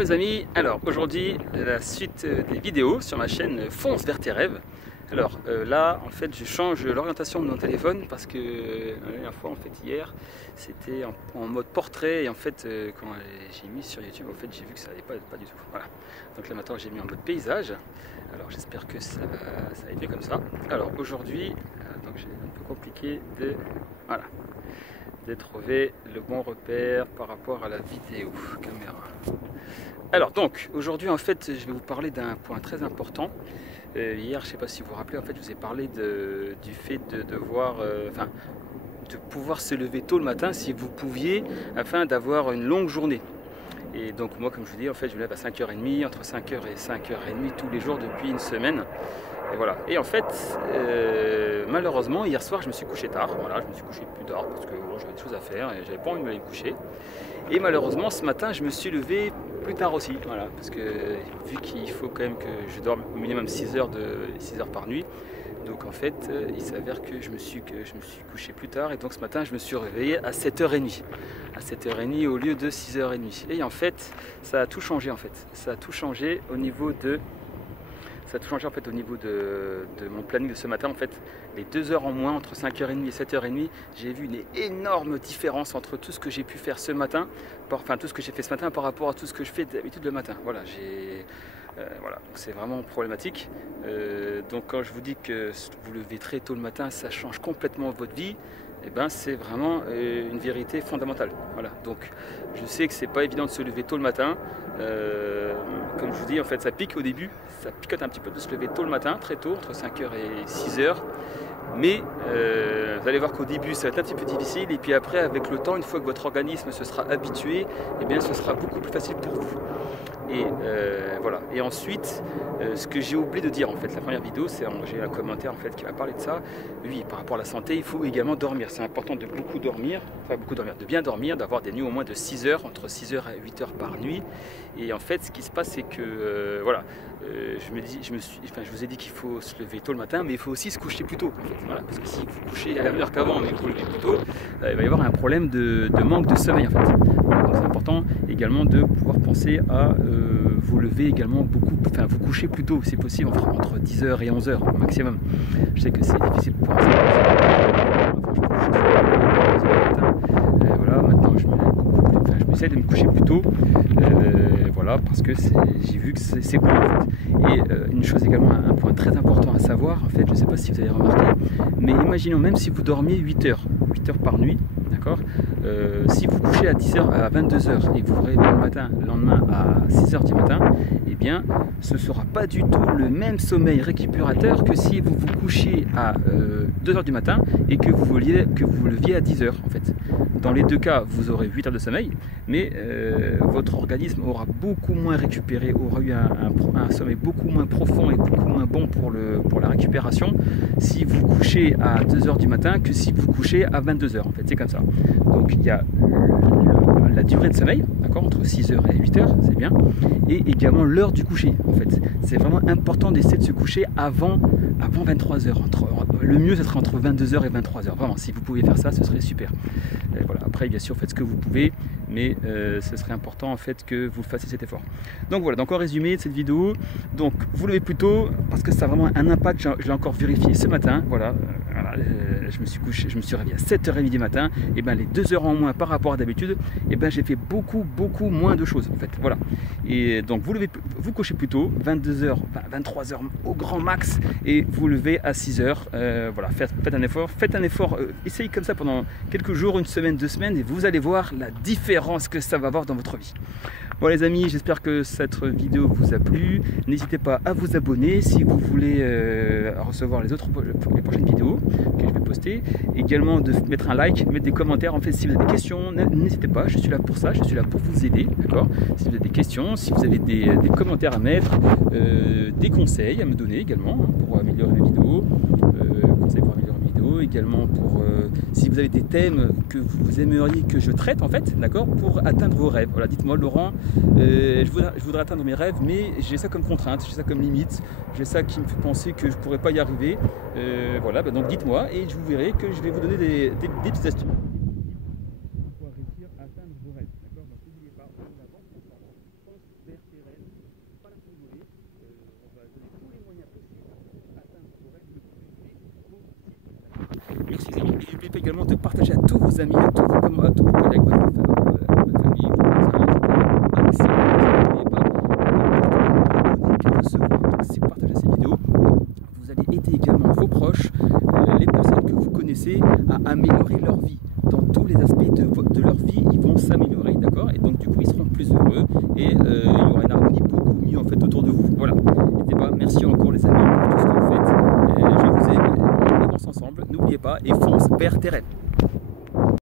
Bonjour les amis, alors aujourd'hui la suite des vidéos sur ma chaîne Fonce vers tes rêves. Alors là en fait je change l'orientation de mon téléphone parce que la dernière fois en fait hier c'était en mode portrait et en fait quand j'ai mis sur YouTube en fait j'ai vu que ça n'allait pas du tout. Voilà. Donc là maintenant j'ai mis en mode paysage. Alors j'espère que ça a été comme ça. Alors aujourd'hui donc j'ai un peu compliqué de trouver le bon repère par rapport à la vidéo caméra. Alors donc aujourd'hui en fait je vais vous parler d'un point très important. Hier je ne sais pas si vous vous rappelez, en fait je vous ai parlé du fait de devoir de pouvoir se lever tôt le matin si vous pouviez, afin d'avoir une longue journée. Et donc moi comme je vous dis en fait je me lève à 5h30, entre 5h et 5h30 tous les jours depuis une semaine. Et voilà. Et en fait, malheureusement, hier soir, je me suis couché tard. Voilà, je me suis couché plus tard parce que bon, j'avais des choses à faire et j'avais pas envie de me coucher. Et malheureusement, ce matin, je me suis levé plus tard aussi. Voilà, parce que vu qu'il faut quand même que je dorme au minimum 6 heures par nuit. Donc en fait, il s'avère que je me suis couché plus tard. Et donc ce matin, je me suis réveillé à 7h30. À 7h30 au lieu de 6h30. Et en fait, ça a tout changé en fait. Ça a tout changé au niveau de... Ça a tout changé en fait au niveau de mon planning de ce matin. En fait, les 2 heures en moins entre 5h30 et 7h30, j'ai vu une énorme différence entre tout ce que j'ai pu faire ce matin, tout ce que j'ai fait ce matin par rapport à tout ce que je fais d'habitude le matin. Voilà, voilà, donc c'est vraiment problématique. Donc quand je vous dis que vous levez très tôt le matin, ça change complètement votre vie. Et ben c'est vraiment une vérité fondamentale. Voilà, donc je sais que c'est pas évident de se lever tôt le matin. Comme je vous dis, en fait ça pique au début, ça picote un petit peu de se lever tôt le matin, très tôt, entre 5h et 6h. Mais vous allez voir qu'au début ça va être un petit peu difficile, et puis après avec le temps, une fois que votre organisme se sera habitué, et bien ce sera beaucoup plus facile pour vous. Et voilà. Et ensuite, ce que j'ai oublié de dire en fait, la première vidéo, c'est j'ai un commentaire en fait qui m'a parlé de ça. Oui, par rapport à la santé, il faut également dormir. C'est important de beaucoup dormir, de bien dormir, d'avoir des nuits au moins de 6 heures, entre 6h et 8 heures par nuit. Et en fait, ce qui se passe, c'est que voilà, je vous ai dit qu'il faut se lever tôt le matin, mais il faut aussi se coucher plus tôt. En fait, voilà, parce que si vous couchez à la même heure qu'avant, mais que vous levez plus tôt, il va y avoir un problème de manque de sommeil en fait. Voilà, donc c'est important également de pouvoir penser à vous lever également vous coucher plus tôt si possible, entre 10h et 11h au maximum. Je sais que c'est difficile pour moi. Voilà, maintenant je m'essaie de me coucher plus tôt. Voilà, parce que j'ai vu que c'est bon en fait. Et une chose également, un point très important à savoir, en fait, je ne sais pas si vous avez remarqué, mais imaginons même si vous dormiez 8 heures par nuit, d'accord, si vous couchez à 10h, à 22h et que vous vous réveillez le lendemain à 6h du matin, eh bien ce ne sera pas du tout le même sommeil récupérateur que si vous vous couchiez à 2h du matin et que vous leviez à 10h en fait. Dans les deux cas, vous aurez 8 heures de sommeil, mais votre organisme aura beaucoup moins récupéré, aura eu un sommeil beaucoup moins profond et beaucoup moins bon pour la récupération si vous couchez à 2h du matin que si vous couchez à 22h en fait, c'est comme ça. Donc il y a la durée de sommeil, d'accord, entre 6h et 8h, c'est bien, et également l'heure du coucher en fait. C'est vraiment important d'essayer de se coucher avant 23h. Le mieux ce serait entre 22h et 23h, vraiment, si vous pouvez faire ça, ce serait super. Voilà. Après bien sûr faites ce que vous pouvez, mais ce serait important en fait que vous fassiez cet effort. Donc voilà, donc en résumé de cette vidéo, donc vous levez plus tôt parce que ça a vraiment un impact. Je l'ai encore vérifié ce matin, voilà, je me suis réveillé à 7h30 du matin, et ben les 2 heures en moins par rapport à d'habitude, et ben j'ai fait beaucoup moins de choses en fait, voilà. Et donc vous couchez plus tôt, 22h, 23h au grand max, et vous levez à 6h, voilà, faites un effort, essayez comme ça pendant quelques jours, une semaine, 2 semaines, et vous allez voir la différence que ça va avoir dans votre vie. Bon les amis, j'espère que cette vidéo vous a plu. N'hésitez pas à vous abonner si vous voulez recevoir les prochaines vidéos que je vais poster. Également de mettre un like, mettre des commentaires. En fait, si vous avez des questions, n'hésitez pas, je suis là pour ça, je suis là pour vous aider, d'accord. Si vous avez des questions, si vous avez des commentaires à mettre, des conseils à me donner également, hein, pour améliorer mes vidéos, également pour si vous avez des thèmes que vous aimeriez que je traite en fait, d'accord, pour atteindre vos rêves. Voilà, dites-moi Laurent, je voudrais atteindre mes rêves, mais j'ai ça comme contrainte, j'ai ça comme limite, j'ai ça qui me fait penser que je pourrais pas y arriver. Voilà, donc dites-moi et je vous verrai que je vais vous donner des petites astuces pour réussir à atteindre vos rêves, d'accord. Donc n'oubliez pas, on avance ensemble, également de partager à tous vos amis, à tous vos collègues, votre famille, vos voisins, etc. N'oubliez pas de recevoir. Donc, si vous partagez ces vidéos, vous allez aider également vos proches, les personnes que vous connaissez, à améliorer leur vie. Dans tous les aspects de leur vie, ils vont s'améliorer, d'accord? Et donc du coup, ils seront plus heureux et il y aura une harmonie beaucoup mieux en fait autour de vous. Voilà. N'hésitez pas. Merci encore les amis pour tout ce que vous faites. Je vous aime. On avance ensemble. N'oubliez pas et fonce vers tes rêves.